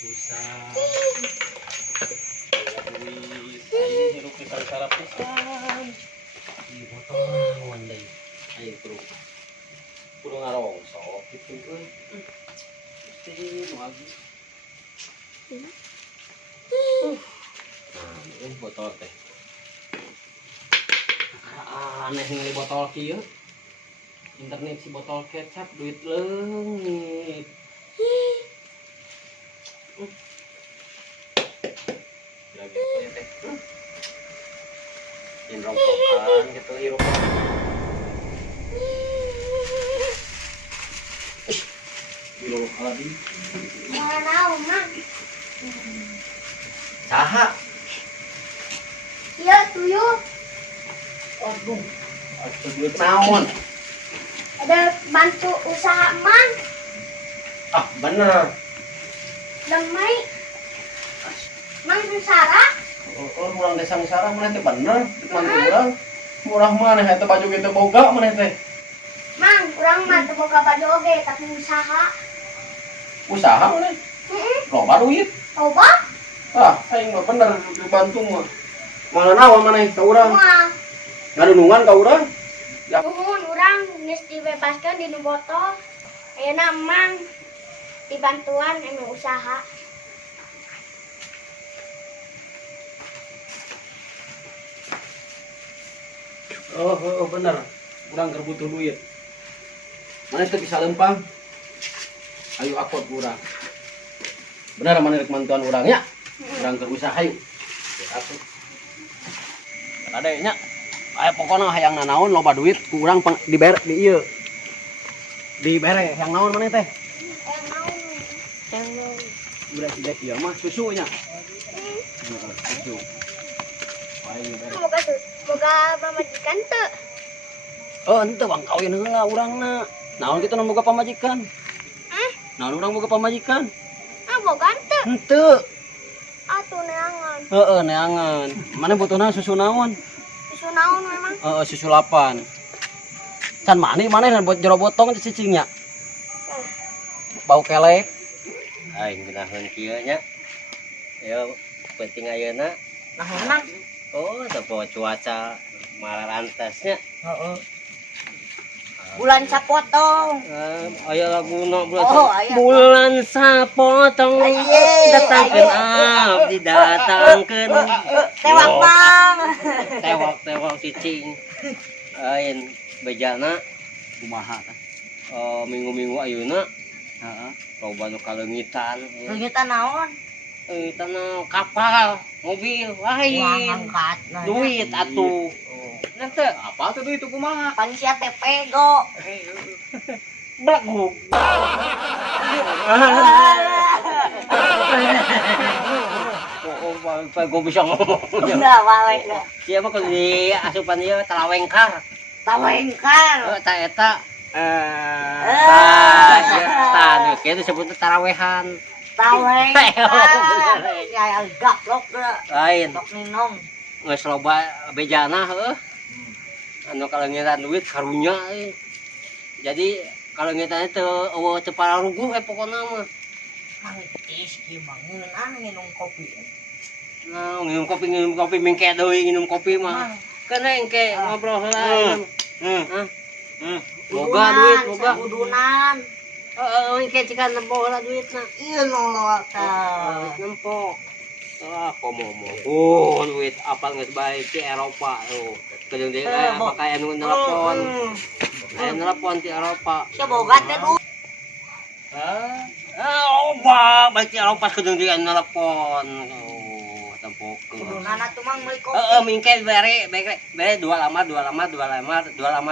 susah. Duit, ayo hirup pisang sarap pisan. Di botol naon deui. Ayo kudu ngarongsok gitu euy. Mesti lagi. Nah, botol teh. Aneh ningali botol kieu. Internet si botol kecap duit leungit. Lagi teh. Yen rongkokan gitu hirup. Bilo aladi. Mana Mang? Saha? Iya tuyul. Aduh. Atuh duit naon? Ada bantu usaha Mang. Ah, bener. Lemai. Mang Nusara. Oh, urang desa Nusara maneh teh bener, mantu urang. Murah maneh eta baju kitu boga maneh teh. Mang, urang mah teu boga baju oge tapi usaha. Usaha maneh. Loba duit. Coba? Ah, aing mah bener dibantu mah. Malah naon maneh ka urang? Moal. Ngadunungan ka urang? Ya. Nuhun urang geus dibebaskeun di nu botol. Ayeuna Mang dibantuan anu usaha. Oh, bener. Urang keur butuh duit. Maneh teh bisa lempang. Ayo akot urang. Bener maneh rek mantuan urang nya. Urang keur usaha yuk. Atuh. Ade nya. Aya pokona hayang nanaon loba duit ku urang dibere di ieu. Dibere yang naon maneh teh? Yang mau. Beres dek ieu mah susu nya. Heeh, susu. Ayo dibere. Boga pamajikan teu? Oh, henteu bang kawin heula urangna. Naon kitu nu boga pamajikan? Naon urang boga pamajikan? Ah, boga teu? Henteu. Atuh neangan. Heeh, neangan. Mana butuhna susu naon? Susu naon memang? Heeh, susu 8. Can mani maneh buat jero botong teh cicingnya. Bau kelek. Aing geunahkeun kieu nya. Yo, penting ayeuna. Naon Mang? Oh, teu cuaca malarantasnya. Heeh. Bulan sapotong. Aya laguna aya. bulan sapotong. Datangkeun abdi datangkeun. Tewak Mang. Tewak cicing. Ain bejana kumaha tah? Minggu-minggu ayeuna. Heeh. Loba nu kaleungitan. Leungitan naon? Tanah kapal, mobil, lain. Duit atuh. Nanti apa tuh duit kumaha? Pan sia teh pego. Blagu. Oh, pego bisa ngomong. Enggak wae lah. Siapa kalau di asupan ieu talawengkar. Tawengkar. Ta eta tah kieu disebutna tarawehan. Tawengkar. Ya gaplok deh. Lain. Tok minum. Geus loba bejana heuh. Anu kalengitan duit karunya jadi kalengitan teh eueuh teu pararuguh pokona mah. Mangtis kieu mangeunaan nginum kopi. Nah, nginum kopi mingke deui nginum kopi mah. Keneh engke ngobrol heula. Boga duit, boga udunan. Heeh, engke cikan nempo heula duitna. Ieu nolok tah. Nempo. Ah, komomo. Oh, duit apal geus bae ti Eropa tuh. Kedeung deui pakaian nu nelpon. Aya nelpon ti Eropa. Sia boga teh du. Loba bae ti Eropa kedeung deui nelpon. Oh, tempokeun. Udunan atuh Mang meuli kopi. Heeh, mingke bere dua lamar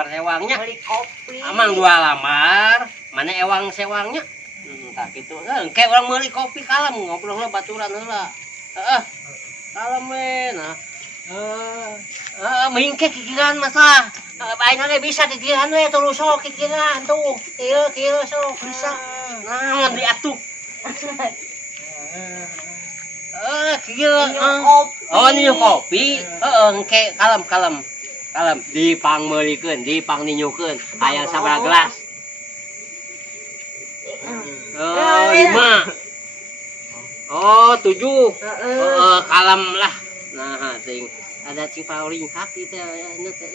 sewangnya. Meuli kopi. Amang 2 lamar, mana ewang sewangnya. Tah kitu. Engke urang meuli kopi kalem ngobrol heula baturan heula. Heeh. Kalem we nah. Mingke kikiran masalah. Baina ge bisa kikiran we tuluy sok kikiran tuh. Kieu sok bisa. Naon diatuh. Kieu. Oh, ini kopi. Heeh, engke kalem. Dipang meulikeun, dipang ninyukeun. Hayang sabaraha gelas? 5. Oh, 7. Kalem lah. Nah, ting ada cing pauling kaki teh anu teh.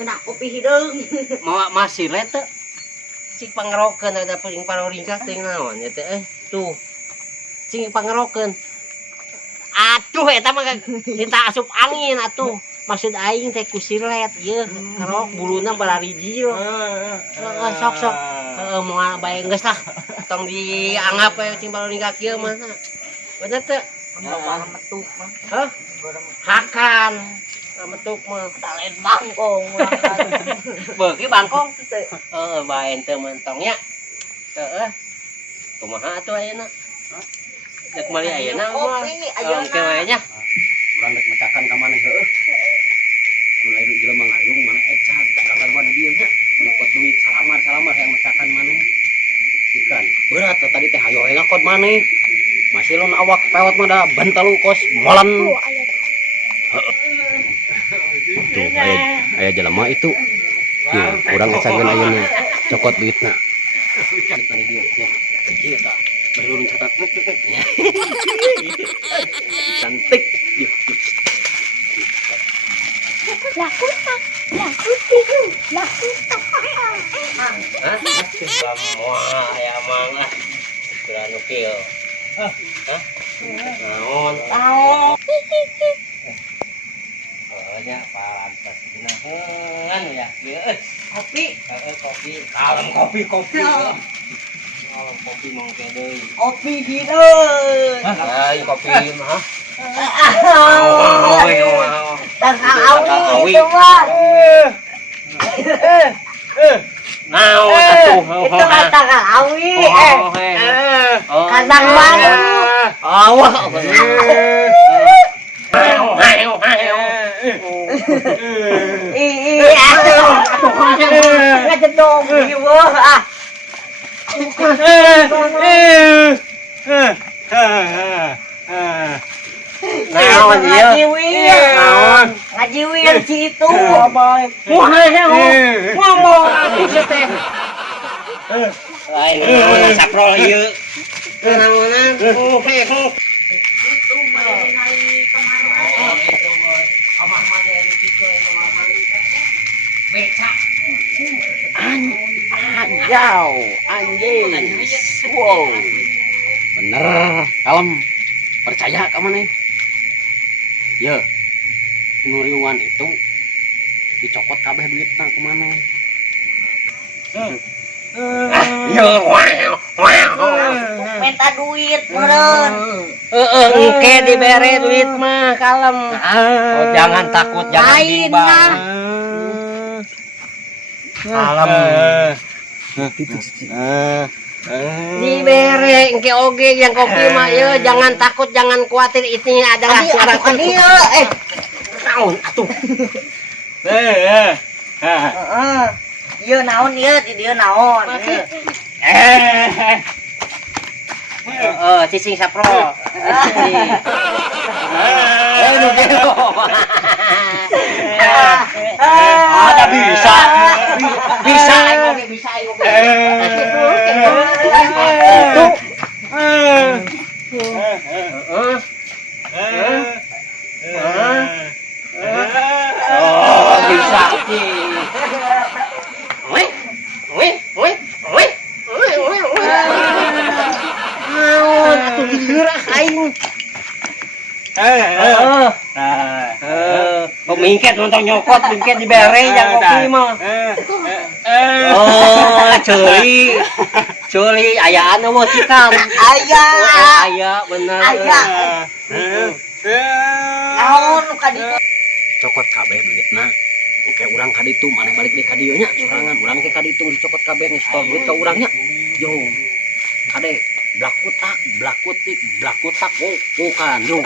Enak kopi hideung. Mau masih lete. Cing pangerokeun ada pauling kaki teh naon ya teh tuh. Cing pangerokeun. Atuh eta mah kita asup angin atuh. Maksud aing teh kusilet ieu karok buluna balariji yo. Sok moal bae geus lah. Tong dianggap we cing pauling kaki mah. Bener teh. Metuk mah. Hah? Hakan. Metuk mah Lain bangkong. beuki bangkong teh. Bae teu mentong nya. Heeh. Kumaha atuh ayeuna? Dek meuli ayeuna mah. Oke we nya. Urang rek mecakan ka maneh heueuh. Mun aya jelema ngayung maneh ecan, urang mah dieu nya. Nyokot duit salamar hayang mecakan maneh. Ikan berat tadi teh hayo ngakot maneh. Masih lon awak pewot mah da bantalu kos molen. Tuh aya jelema itu. Tuh urang esageun ayeuna cokot duitna. Kita dieu nya. Ieu tah belum catat. Cantik. Lakutak. Hah? Wah, aya mangga. Geura nukil. Hah? Naon? Nya pantas geunaheun ya. Kopi. Kopi. Kalem kopi. Kalem kopi mangke deui. Kopi hideung. Ai kopi mah. Awi itu mah. Naon atuh? Itu kata awi. Kadang baru. Awah. Ngedong jiwa. Naon ieu? Ngaji wir ci itu. Ngomong atuh teh. Lain naon saprol ieu. Naonan? Itu mengenai kemarin. Itu amah mah dari situ becak. Anjing. Wow. Bener, kalem. Percaya ka maneh. Ye. Nu riuan itu dicopot kabeh duitna ku maneh. Minta duit meureun. Engke dibere duit mah kalem. Oh, jangan takut, jangan bimbang. Kalem. Dibere engke oge yang kopi mah ye jangan takut, jangan khawatir, ini adalah suara Dia naon atuh. Ieu naon ieu di dieu naon. Cicing sapro. Nu gelo. Ada bisa. Bisa oke. Bisa. Mingket nonton nyokot, mingket dibere yang kopi mah. Oh, culi, ayaan mah cikam. Aya, bener. Naon nu ka ditu? Cokot kabeh duitna. Oke urang ka ditu maneh balik deui ka dieu nya sorangan. Urang ke ka ditu dicokot kabeh ngestor duit ka urang nya. Yo. Ade blakutik, bukan yo.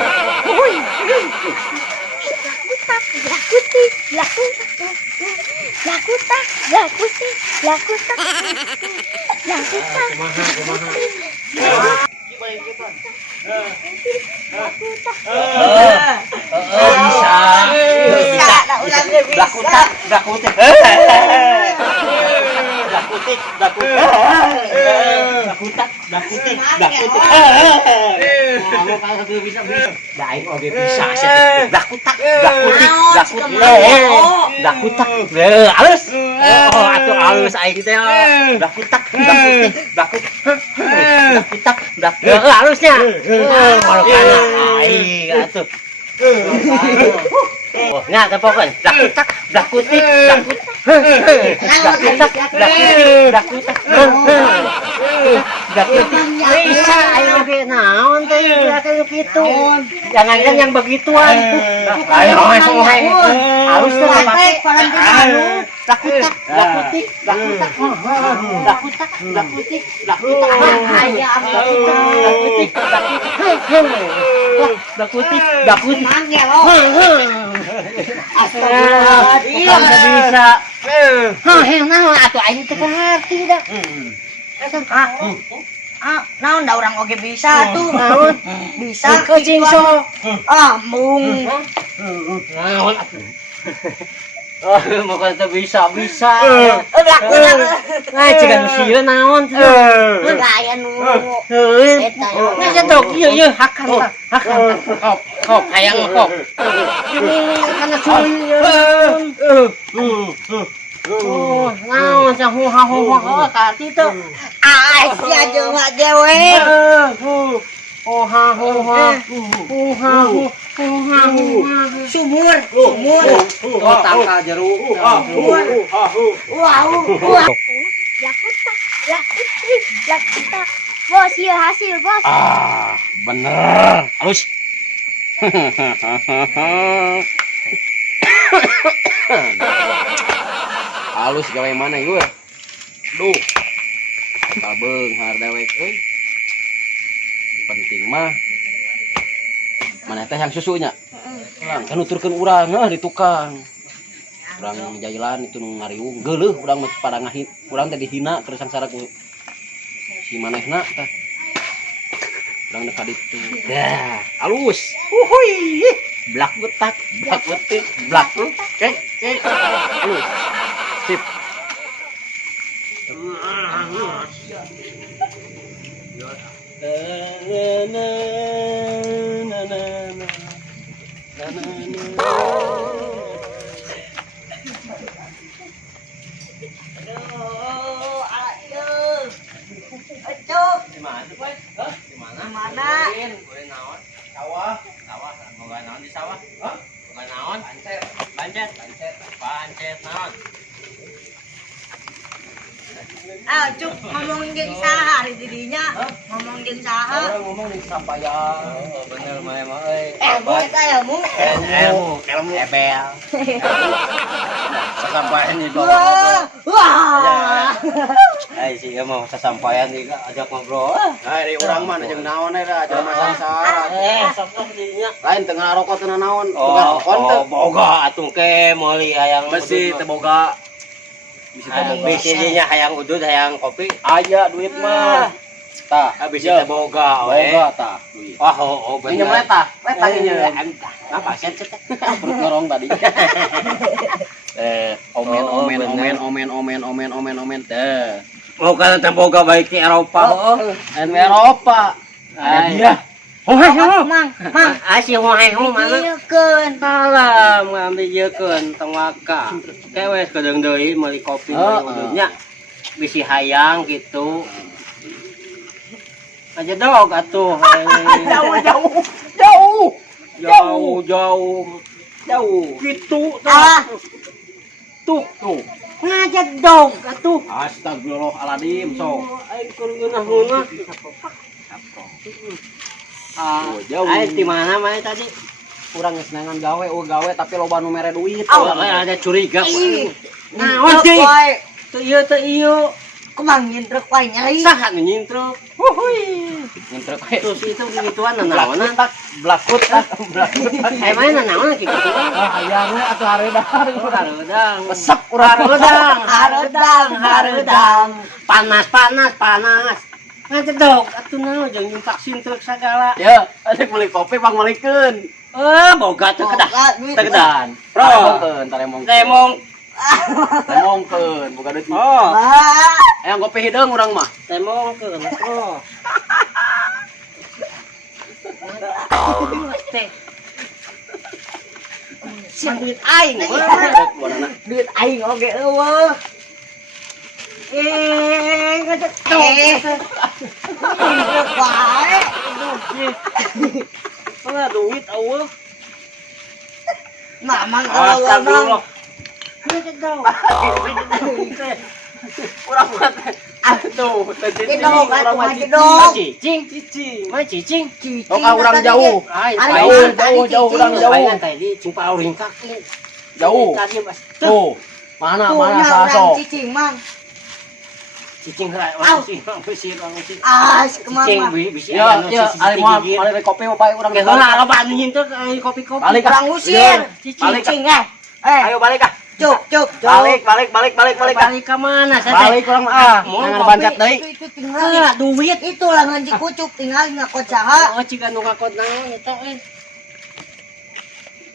Ngomong kalau bisa. Daing oge bisa sih. Dakutak, dakutak. Halus. Oh, atuh halus aing teh. Dakutak. Halusnya. Kalau kana aing atuh. Oh, nya tepokeun. Dakutik. Bisa ayo oke naon teh belakang kitu. Jangan yang begituan. Ayo harus tuh apa? Dakutik. Iya bisa. Naon atuh aing teu ngarti dah. Naon da urang oge bisa tuh. Naon? Bisa Kucing so. mung. Naon atuh? Oh, mau kata bisa. Laku. Nah, cikan usia naon tuh. Gaya nu. Eta. Nah, jatuh, iya, hakan. Kop, hayang kop. Ini karena suyu. Oh, naon sa huha kati tuh. Sia jeung dewe. Huha. Sumur. Oh, tangka jeruk. Wow. Lakutak. Bos, iya hasil, Bos. Ah, bener. Halus. Halus gawe mana yuk? Duh. Kabeng har dewek euy. Penting mah mana teh yang susunya? Kan nuturkeun urang di tukang. Urang jailan itu nu ngariung geuleuh urang pada ngahit. Urang teh dihina terus sangsara ku si manehna teh. Urang dekat itu. Dah, halus. Uhuy. Blak betak, blak. Cek. Halus. Sip. Mana? Sawah. Boga naon di sawah? Hah? Boga naon? Bancet. Bancet naon? Cuk ngomong jeung saha hari didinya? Ngomong jeung saha? Orang ngomong di sampayang. Oh, bener mah emang euy. Boy eta ilmu. Ilmu ebel. Sasampayan di Wah. Ai sih mau sasampayan di ajak ngobrol. Nah, di urang mah jeung naon eta aja masalah. Sok dinya. Lain tengah rokok teu naon. Oh, boga atuh ke meuli hayang Besi teu boga. Bisi teh boga. Bisi dinya hayang udud hayang kopi. Aya duit mah. Tah, Bisi teh boga we. boga tah duit. Oh, Pinjem letah, letah nya. Apa sih? Perut ngorong tadi. Omen teh. Mau kana teh boga baik ke Eropa. Anu Eropa. Dia. Mang. Asih wae mana? Diekeun. Salam ngambil jeukeun tong waka. Kewes kedeung deui meuli kopi nya. Bisi hayang gitu. Aja dog atuh. Jauh. Gitu. Tuh. Ngajak dong atuh. Astagfirullahaladzim sok. Aing kudu ngeunah-ngeunah. Jauh. Aing di mana mah tadi? Kurang senangan gawe tapi loba nu mere duit. Ada curiga. Naon deui? boy? Teu ieu. Kumang nyintrek wae nyai. Saha nu nyintruk? Ngintrek we. Terus itu gituan naon? Blakut. Mana naon kitu? Hayang we atuh hareudang. Pesep urang Hareudang. Panas. Ngedog atuh naon jeung vaksin truk sagala. Ya, adek beli kopi pangmalikeun. Boga teu kedah. Tegedan. Bro. Temongkeun, buka duit. Oh, Aya ngopi hideung urang mah. temongkeun. Oh. Teh. Siang duit aing. Duit aing oge eueuh. Ngajak bae. Mana duit eueuh. Mamang Astagfirullah. Ngajak daw. Urang buat. Aduh, Cicing, urang mah cicing. Cicing, cicing. Mana cicing? Oh, urang jauh. Jauh urang jauh. Palingan tadi cing pauring kaki. Jauh. Tadi Mas. Tuh. Mana Tuhnya saso. urang cicing mang. Cicing heula sih, sih. Kemana? Cicing bisa Ya, ari moal kopi mah bae urang. Ya heula loba anu nginter kopi-kopi. Balik Orang usir. Balik. Cicing Ayo balik ah. Cuk. Balik. Balik ke mana? Balik urang jangan bancat deui. Itu tinggal duit itu lah nganji kucuk tinggal ngakot saha. Oh, ciga nu ngakot naon eta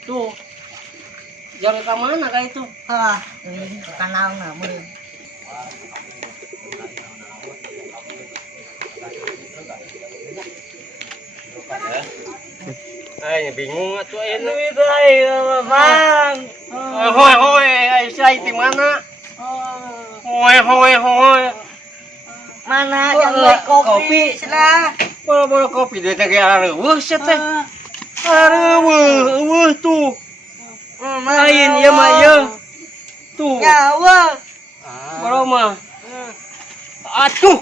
Tuh. Jare ka mana ka itu? Hah, ini kanal na mun. Ay, bingung atuh anu itu ay, Bang. Hoy, ay say di mana? Hoy. Mana yang beli kopi? Cenah. Boro-boro kopi dia teh areueuh sia teh. Areueuh tuh. Lain ieu mah ieu. Tuh. Nyawa. Boro mah. Atuh.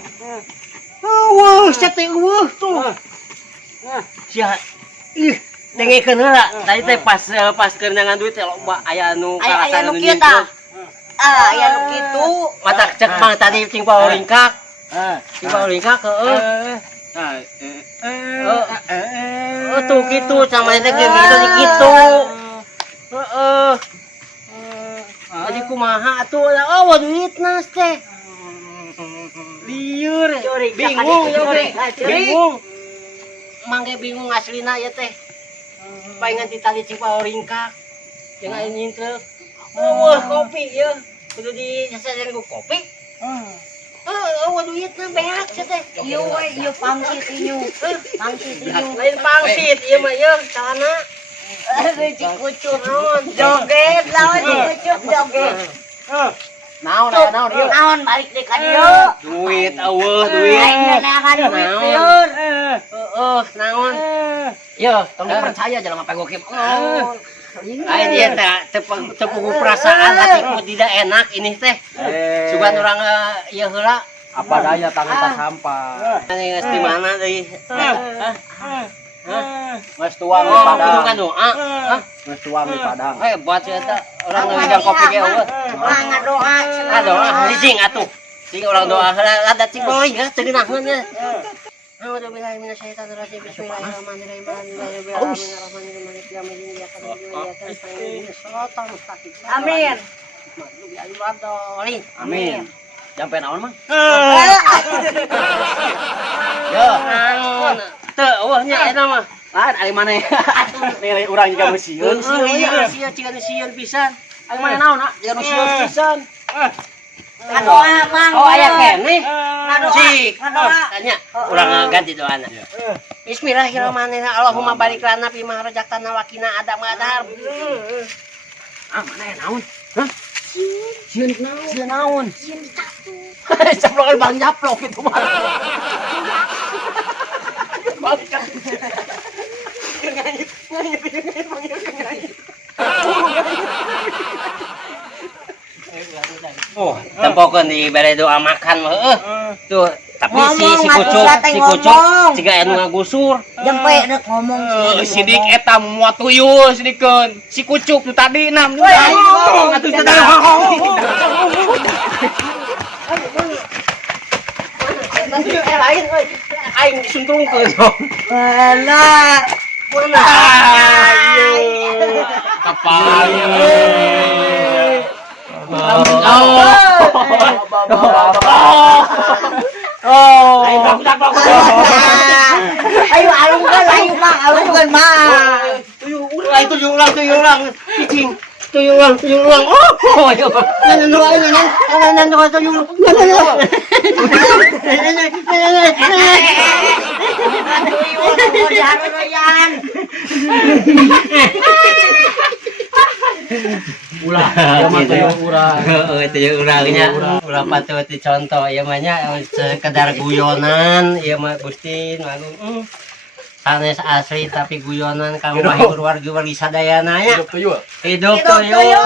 Eueuh, sia teh eueuh tuh. Sia. Ih, dengekeun heula. Tadi teh pas keur nyangan duit teh loba aya anu Aya nu kieu tah. Aya nu kitu. Mata cek Bang tadi cing pauringkak. Cing pauringkak heeh. Oh tuh gitu sama teh geus gitu di kitu. Heeh. Jadi kumaha atuh oh duitna teh. Lieur. Bingung. Mangge bingung aslina ya teh. Paingan ditali cing pauringkak. Jeung aya nyingkrek. Wah, kopi ya. Kudu dijasakeun ku kopi. Duitna beak sia teh. Ieu we ieu pangsit ieu. Pangsit ieu. Lain pangsit ieu mah ieu calana. Rezeki kucuk. Joget lawan kucuk joget. Naon ieu? Naon balik deui ka dieu. Duit duit. Aing nenehan duit Naon? lieur. Naon? Ieu, tong percaya jelema pegokip. Ayo dia teh tepuku perasaan hatiku tidak enak ini teh. Sugan orang ieu heula Apa daya tangan tas sampah. geus di mana deui? Geus tuang di Oh, Padang. kudu kan doa. Geus tuang di Padang. Hebat ya eta orang ngejang kopi ge eueuh. Ngadoa. Doa hijing atuh. Cing urang doa heula ada cing boy geus teu geunaheun ya. A'udzu billahi minasyaitonir rajim. Bismillahirrahmanirrahim. Amin. Amin. Jampe naon mah? Yo, naon? Teu eueuh nya eta mah. Lain ari maneh. Nilai urang juga musieun. Iya, sia ciga sieun pisan. Ari maneh naon, Jiga musieun pisan. Ngadoa mang. Oh, aya keneh. Ngadoa. Cik, Ngadoa. tanya. Urang ganti doana. Bismillahirrahmanirrahim. Allahumma barik lana fi ma razaqtana wa qina adzabannar. Maneh naon? Hah? Sieun naon? Caplok bang nyaplok itu mah. Balik kan. Oh, tempokeun dibere doa makan mah heuh. Tuh, tapi si Ngomong, kucuk, atuh teh ngomong. ciga anu ngagusur. Jempe rek ngomong Sidik eta muat tuyul sidikeun. Si kucuk tu tadi nam. ngomong. Atuh teh ngomong. Lain euy. Aing disuntrungkeun. Alah. Kapal. Ayo alungkeun mah. Tuyul ulang. Cicing. Tuyul ulang. Oh, ayo. Tuyul. tuyul mau diharoyan. Ulah, ya mah tuyul urang. Oh, itu ya urangnya. Ulah patut dicontoh ya mah nya sekedar guyonan ya mah Gusti Agung. Sanes asli tapi guyonan kamu mahibur wargi sadayana ya. Hidup tuyul. Hidup tuyul.